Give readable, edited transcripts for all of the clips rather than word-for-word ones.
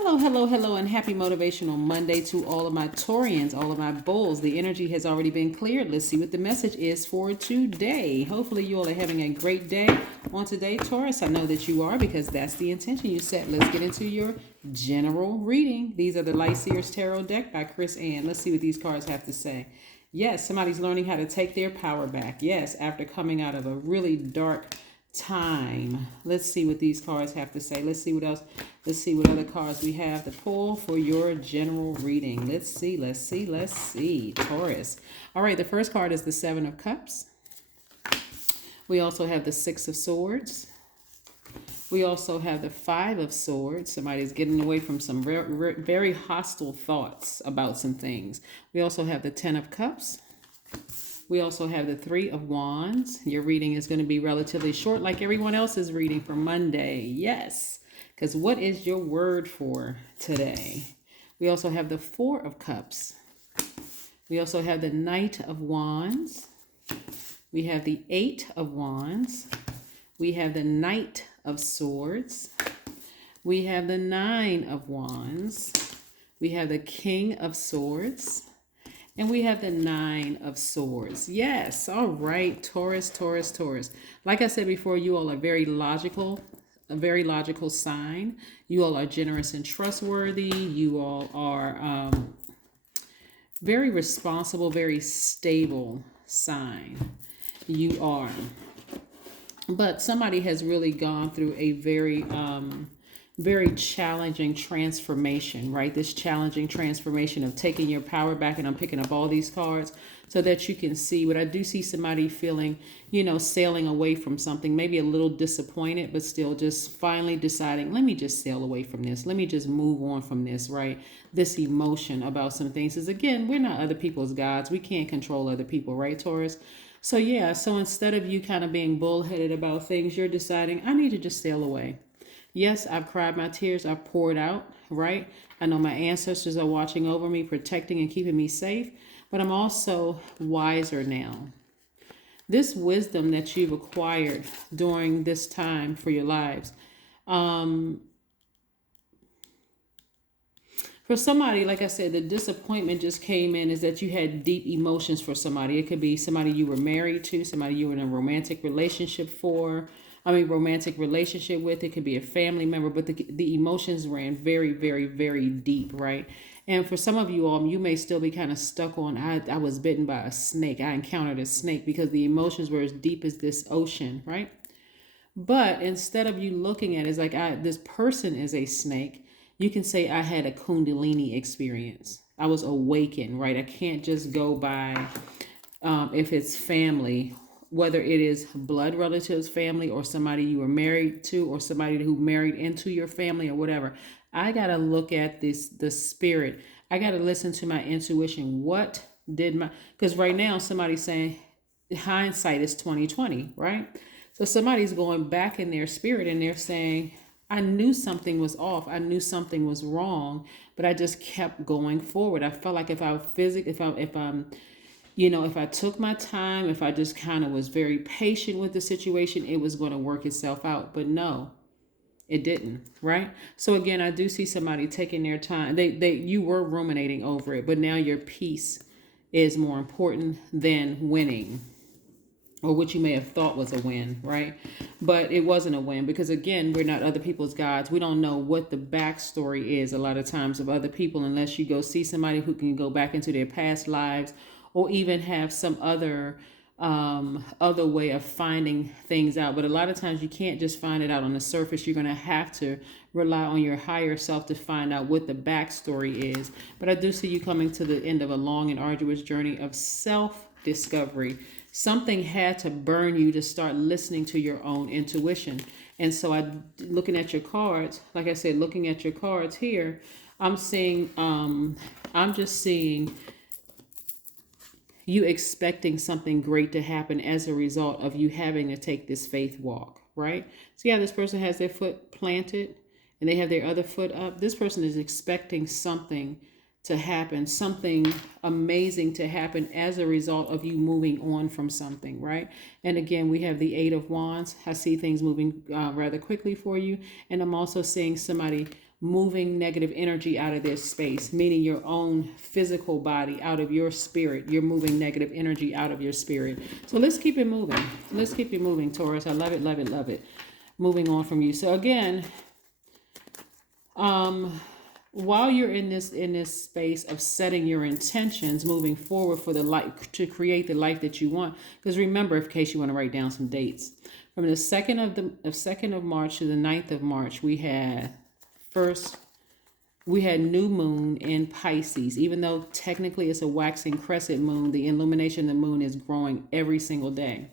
Hello, and happy Motivational Monday to all of my Taurians, all of my bulls. The energy has already been cleared. Let's see what the message is for today. Hopefully, you all are having a great day on today, Taurus. I know that you are because that's the intention you set. Let's get into your general reading. These are the Light Seers Tarot deck by Chris Ann. Let's see what these cards have to say. Yes, somebody's learning how to take their power back. Yes, after coming out of a really dark time. Let's see what these cards have to say. Let's see what else. Let's see what other cards we have to pull for your general reading. Let's see. Taurus. All right, the first card is the Seven of Cups. We also have the Six of Swords. We also have the Five of Swords. Somebody's getting away from some very hostile thoughts about some things. We also have the Ten of Cups. We also have the Three of Wands. Your reading is going to be relatively short like everyone else's reading for Monday. Yes, because what is your word for today? We also have the Four of Cups. We also have the Knight of Wands. We have the Eight of Wands. We have the Knight of Swords. We have the Nine of Wands. We have the King of Swords. And we have the Nine of Swords. Yes. All right. Taurus. Like I said before, you all are very logical, a very logical sign. You all are generous and trustworthy. You all are very responsible, very stable sign. You are. But somebody has really gone through a very challenging transformation, right? This challenging transformation of taking your power back, and I'm picking up all these cards so that you can see what I do see somebody feeling, sailing away from something, maybe a little disappointed, but still just finally deciding, let me just sail away from this. Let me just move on from this, right? This emotion about some things is, again, we're not other people's gods. We can't control other people, right, Taurus? So yeah, so instead of you kind of being bullheaded about things, you're deciding, I need to just sail away. Yes, I've cried my tears. I've poured out, right? I know my ancestors are watching over me, protecting and keeping me safe, but I'm also wiser now. This wisdom that you've acquired during this time for your lives, for somebody, like I said, the disappointment just came in is that you had deep emotions for somebody. It could be somebody you were married to, somebody you were in a romantic relationship with. It could be a family member, but the emotions ran very, very, very deep, right? And for some of you all, you may still be kind of stuck on, I was bitten by a snake. I encountered a snake, because the emotions were as deep as this ocean, right? But instead of you looking at it as like, this person is a snake, you can say, I had a Kundalini experience. I was awakened, right? I can't just go by if it's family, whether it is blood relatives, family, or somebody you were married to, or somebody who married into your family, or whatever. I got to look at the spirit. I got to listen to my intuition. Because right now somebody's saying hindsight is 2020, right? So somebody's going back in their spirit and they're saying, I knew something was off. I knew something was wrong, but I just kept going forward. I felt like if I took my time, if I just kind of was very patient with the situation, it was going to work itself out. But no, it didn't, right? So again, I do see somebody taking their time. You were ruminating over it, but now your peace is more important than winning, or what you may have thought was a win, right? But it wasn't a win, because again, we're not other people's gods. We don't know what the backstory is a lot of times of other people, unless you go see somebody who can go back into their past lives, or even have some other way of finding things out. But a lot of times you can't just find it out on the surface. You're going to have to rely on your higher self to find out what the backstory is. But I do see you coming to the end of a long and arduous journey of self-discovery. Something had to burn you to start listening to your own intuition. And so looking at your cards, like I said, looking at your cards here, I'm just seeing you expecting something great to happen as a result of you having to take this faith walk, right? So yeah, this person has their foot planted and they have their other foot up. This person is expecting something to happen, something amazing to happen as a result of you moving on from something, right? And again, we have the Eight of Wands. I see things moving rather quickly for you. And I'm also seeing somebody moving negative energy out of their space, meaning your own physical body, out of your spirit. You're moving negative energy out of your spirit. So let's keep it moving. Let's keep it moving, Taurus. I love it, love it, love it. Moving on from you. So again, while you're in this space of setting your intentions moving forward for the life, to create the life that you want, because remember, in case you want to write down some dates, from the 2nd of March to the 9th of March, we had new moon in Pisces. Even though technically it's a waxing crescent moon, the illumination of the moon is growing every single day.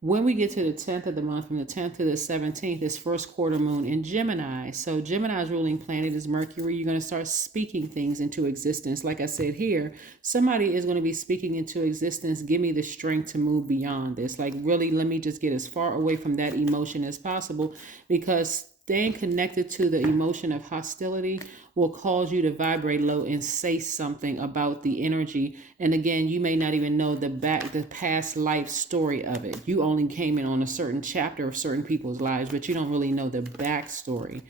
When we get to the 10th of the month, from the 10th to the 17th, is first quarter moon in Gemini. So Gemini's ruling planet is Mercury. You're going to start speaking things into existence. Like I said here, somebody is going to be speaking into existence. Give me the strength to move beyond this. Like, really, let me just get as far away from that emotion as possible, because staying connected to the emotion of hostility will cause you to vibrate low and say something about the energy. And again, you may not even know the past life story of it. You only came in on a certain chapter of certain people's lives, but you don't really know the backstory.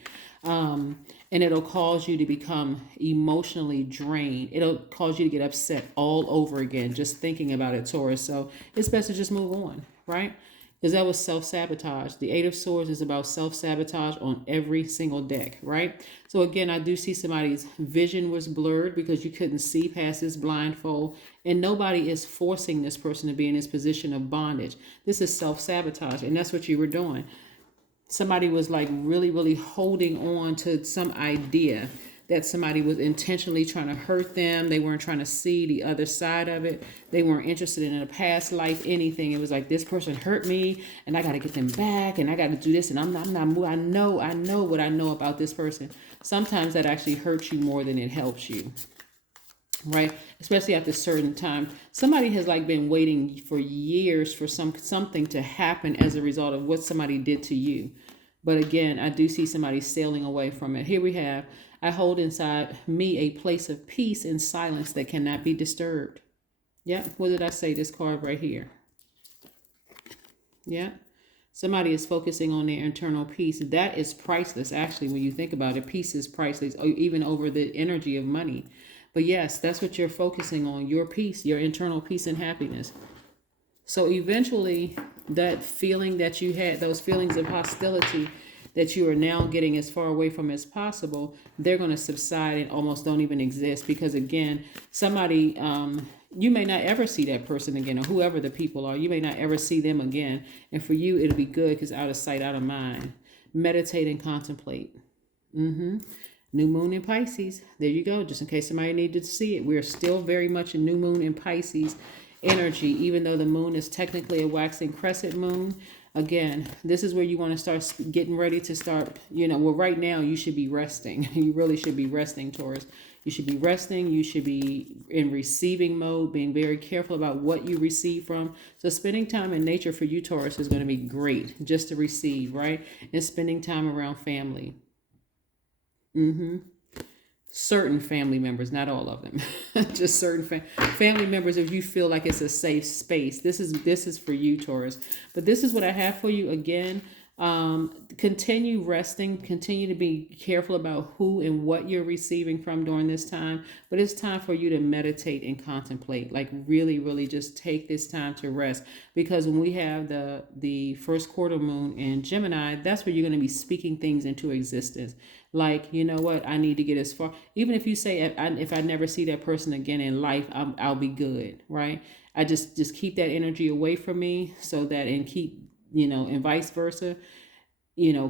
And it'll cause you to become emotionally drained. It'll cause you to get upset all over again, just thinking about it, Taurus. So it's best to just move on, right? Because that was self-sabotage. The Eight of Swords is about self-sabotage on every single deck, right? So again, I do see somebody's vision was blurred because you couldn't see past this blindfold, and nobody is forcing this person to be in this position of bondage. This is self-sabotage, and that's what you were doing. Somebody was like really, really holding on to some idea that somebody was intentionally trying to hurt them. They weren't trying to see the other side of it. They weren't interested in a past life, anything. It was like, this person hurt me and I got to get them back and I got to do this. And I'm not, I know what I know about this person. Sometimes that actually hurts you more than it helps you, right? Especially after a certain time. Somebody has like been waiting for years for something to happen as a result of what somebody did to you. But again, I do see somebody sailing away from it. Here we have, I hold inside me a place of peace and silence that cannot be disturbed. Yeah, what did I say? This card right here. Yeah, somebody is focusing on their internal peace. That is priceless, actually, when you think about it. Peace is priceless, even over the energy of money. But yes, that's what you're focusing on, your peace, your internal peace and happiness. So eventually, that feeling that you had, those feelings of hostility that you are now getting as far away from as possible, they're going to subside and almost don't even exist. Because again, somebody, you may not ever see that person again, or whoever the people are, you may not ever see them again. And for you, it'll be good because out of sight, out of mind. Meditate and contemplate. New moon in Pisces. There you go. Just in case somebody needed to see it. We're still very much a new moon in Pisces energy, even though the moon is technically a waxing crescent moon. Again, this is where you want to start getting ready to start, well, right now you should be resting. You really should be resting, Taurus. You should be resting. You should be in receiving mode, being very careful about what you receive from. So spending time in nature for you, Taurus, is going to be great just to receive, right? And spending time around family. Certain family members, not all of them, just certain family members. If you feel like it's a safe space, this is for you, Taurus. But this is what I have for you. Again, continue resting, continue to be careful about who and what you're receiving from during this time. But it's time for you to meditate and contemplate, like really, really just take this time to rest. Because when we have the first quarter moon in Gemini, that's where you're going to be speaking things into existence. Like, you know what, I need to get as far, even if you say, if I never see that person again in life, I'll be good, right? I just keep that energy away from me, so that, and keep, and vice versa,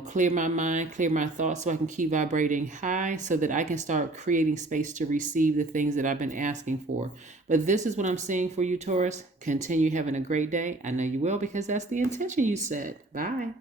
clear my mind, clear my thoughts, so I can keep vibrating high, so that I can start creating space to receive the things that I've been asking for. But this is what I'm seeing for you, Taurus. Continue having a great day. I know you will, because that's the intention you set. Bye.